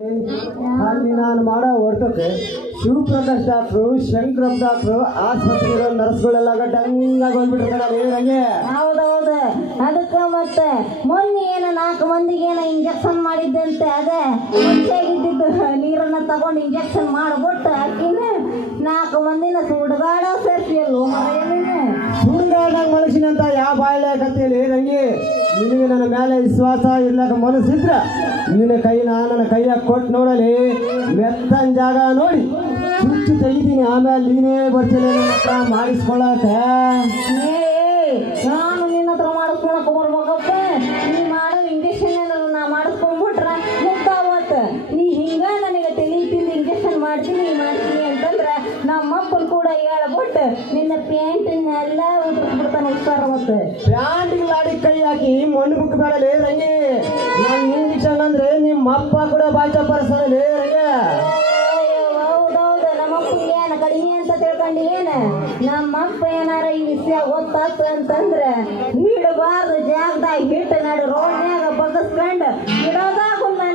ಅಲ್ಲಿ ನಾನು ಮಾಡೋ ಹೊಡೆದಕ್ಕೆ ಶಿವಪ್ರಕಾಶ್ ಡಾಕ್ಟ್ರು ಶಂಕರಪ್ಪ ಡಾಕ್ಟ್ರು ಆಸ್ಪತ್ರೆ ನರ್ಸ್ಗಳೆಲ್ಲ ಗಡ್ಡಂಗಾಗಿ ಹೋಗ್ಬಿಟ್ಟಿರ್ತಾರೆ ಹಂಗೆ. ಹೌದೌದು, ಅದಕ್ಕೆ ಮತ್ತೆ ಮೊನ್ನೆ ಏನು 4 ಮಂದಿಗೆ ಏನೋ ಇಂಜೆಕ್ಷನ್ ಮಾಡಿದ್ದಂತೆ. ಅದೇ ಮುಂಚೆಗಿದ್ದು ನೀರನ್ನ ತಗೊಂಡು ಇಂಜೆಕ್ಷನ್ ಮಾಡ್ಬಿಟ್ಟು ಆಕಿನ 4 ಮಂದಿನ ಸುಡುಗಾಡ ಸೇರ್ಸಿಯಲ್ಲೋ ಮರೇನೇನು ಸುಡುಗಾಡಂಗೆ ಮನುಷ್ಯನಂತ ಯಾವ ಬಾಯಿಲೆ ಕತ್ತೇಳಿ ನಂಗೆ. ನಿನಗೆ ನನ್ನ ಮೇಲೆ ವಿಶ್ವಾಸ ಇರ್ಲಾಕ ಮನಸ್ಸಿದ್ರ ನಿನ್ನ ಕೈನ ನನ್ನ ಕೈಯಾಗ ಕೊಟ್ಟು ನೋಡಲಿ. ಮೆತ್ತನ ಜಾಗ ನೋಡಿ ಚುಚ್ಚು ತೆಗಿತೀನಿ, ಆಮೇಲೆ ನೀನೇ ಬರ್ತಿಲ್ಲ ನನ್ನ ಹತ್ರ ಮಾಡಿಸ್ಕೊಳಕ. ನಾನು ನಿನ್ನ ಹತ್ರ ಮಾಡಿಸ್ಕೊಳಕ್ ಬರ್ಬೇಕಪ್ಪ. ನೀ ಮಾಡೋ ಇಂಜೆಕ್ಷನ್ ಏನಾದ್ರು ನಾ ಮಾಡಿಸ್ಕೊಂಡ್ಬಿಟ್ರ ಮುಗ್ದಾವತ್ತ. ನೀ ಹಿಂಗ ನನಗೆ ತಲೆ ತಿಂದು ಇಂಜೆಕ್ಷನ್ ಮಾಡ್ತೀನಿ ಅಂತಂದ್ರೆ ನಮ್ಮಪ್ಪನ ಕೂಡ ಹೇಳ್ಬಿಟ್ಟು ನಿನ್ನ ಪ್ಯಾಂಟನ್ನೆಲ್ಲ ಉದುರಿಸ್ಬಿಡ್ತಾನೆ ಉತ್ಸಾರ. ಮತ್ತೆ ಪ್ಯಾಂಟಿಗೆ ಲಾಡಿ ಕೈ ಹಾಕಿ ಮಣ್ಣು ಬುಕ್ ಬೇಡಲೇ ರಂಗಿ. ನಾನು ಇಂಜೆಕ್ಷನ್ ಅಂದ್ರೆ ನಿಮ್ಮ ಅಪ್ಪ ಕೂಡ ಬಾಚ ಬರ್ಸಲೇ ರಂಗೆ. ಹೌದೌದು, ನಮ್ಮಪ್ಪ ಏನ ಕಡಿಮೆ ಅಂತ ತಿಳ್ಕೊಂಡು ಏನ ನಮ್ಮಪ್ಪ ಏನಾರ ಈ ವಿಷಯ ಗೊತ್ತಾತು ಅಂತಂದ್ರೆ ಇಡಬಾರ್ದು ಜಾಗದಾಗ ಹಿಟ್ಟು ನಡು ರೋಡ್ನ್ಯಾಗ ಬಗ್ಗಿಸ್ಕೊಂಡು ಇಡೋದಾಗ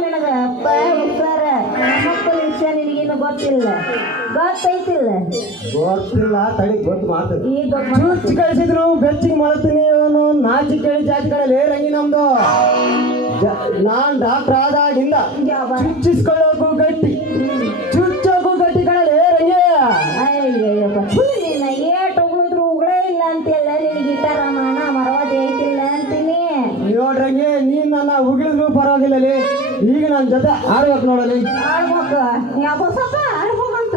ನಿನಗ ಅಪ್ಪ ಹುಷಾರ. ನಮ್ಮಪ್ಪನ ವಿಷಯ ನಿನಗೇನು ಗೊತ್ತಿಲ್ಲ, ಗೊತ್ತೈತಿಲ್ಲ? ಗೊತ್ತಿಲ್ಲ, ತಡಿ ಗೊತ್ತು ಮಾತು. ಈಗ ಚುಚ್ಚಿ ಕಳಿಸಿದ್ರು ಬೆಚ್ಚಿಗೆ ಮಾಡ್ತೀನಿ ಅವನು. ನಾಚಿ ಕೇಳಿ ಜಾತಿಗಳೇ ರಂಗಿ ನಮ್ದು. ನಾನ್ ಡಾಕ್ಟರ್ ಆದಾಗಿಂದ ಚುಚ್ಚಿಸ್ಕೊಳ್ಳೋಕು ಗಟ್ಟಿ, ಚುಚ್ಚೋಕು ಗಟ್ಟಿ ಕಣಲೇ ರಂಗಿ. ಅಯ್ಯಯ್ಯಪ್ಪ, ನಿನ್ನ ಏಟು ಉಳಿದ್ರು ಉಗಳೇ ಇಲ್ಲ ಅಂತೆಲ್ಲ ನಿನಗೆ ಇಟ್ಟಾರ ಮಾನ ಮರವಾದಿ ಐತಿಲ್ಲ ಅಂತೀನಿ. ನೋಡ್ರಂಗೆ ನೀನ್ ನನ್ನ ಉಗಿಳಿದ್ರು ಪರವಾಗಿಲ್ಲಲಿ. ಈಗ ನನ್ನ ಜೊತೆ ಆಡ್ಬೇಕು ನೋಡಲಿ. ಆಡ್ಬೇಕು ಯಾಬಸಪ್ಪ, ಆಡ್ಬೇಕಂತ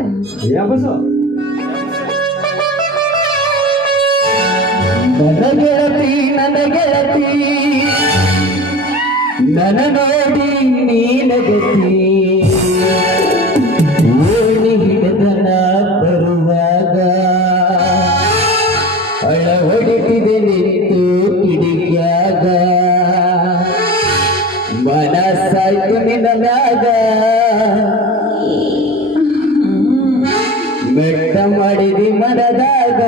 ಯಾಬಸು. ನನ್ನ ಗೆಳತಿ ನನ್ನ ಗೆಳತಿ ನನ್ನ ನೋಡಿ ನೀನಗತಿ ಓಣಿ ಹಿಡಿದನ ಬರುವಾಗ ಅಳ ಹೊಡಿತಿದೆ ನಿಂತು ಕಿಡಿಕ್ಯಾಗ ಮನಸ್ಸಾಯ್ತು ನಿನ್ನ ಮ್ಯಾಗ ಬೆಟ್ಟ ಮಾಡಿದಿ ಮನದಾಗ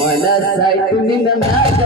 ಮನಸ್ಸಾಯ್ತು ನಿನ್ನ ಮ್ಯಾಗ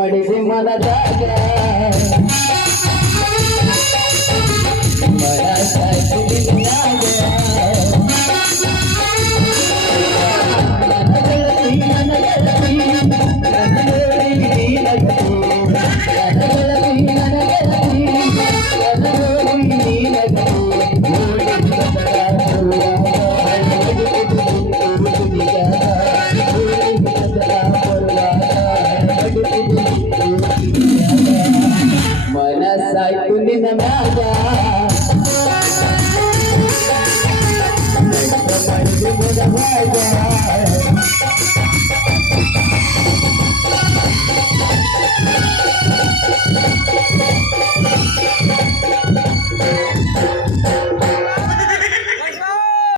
ಮಾಡಿದೆ ಮನದಾಗ ಮನಸ್ಸಾಯ್ತು ನಿನ್ನಾಗ ನನ್ನ ಗೆಳತಿ ನನ್ನ ನೋಡಿ ನೀನಗು ನನ್ನ ಗೆಳತಿ ನನ್ನ ಗೆಳತಿ ನನ್ನ ನೋಡಿ ನೀನಗು ಮನಸ್ಸಾಯ್ತು ನಿನ್ನ ಮ್ಯಾಗ ಮಾಡಿದ ಮನದಾಗ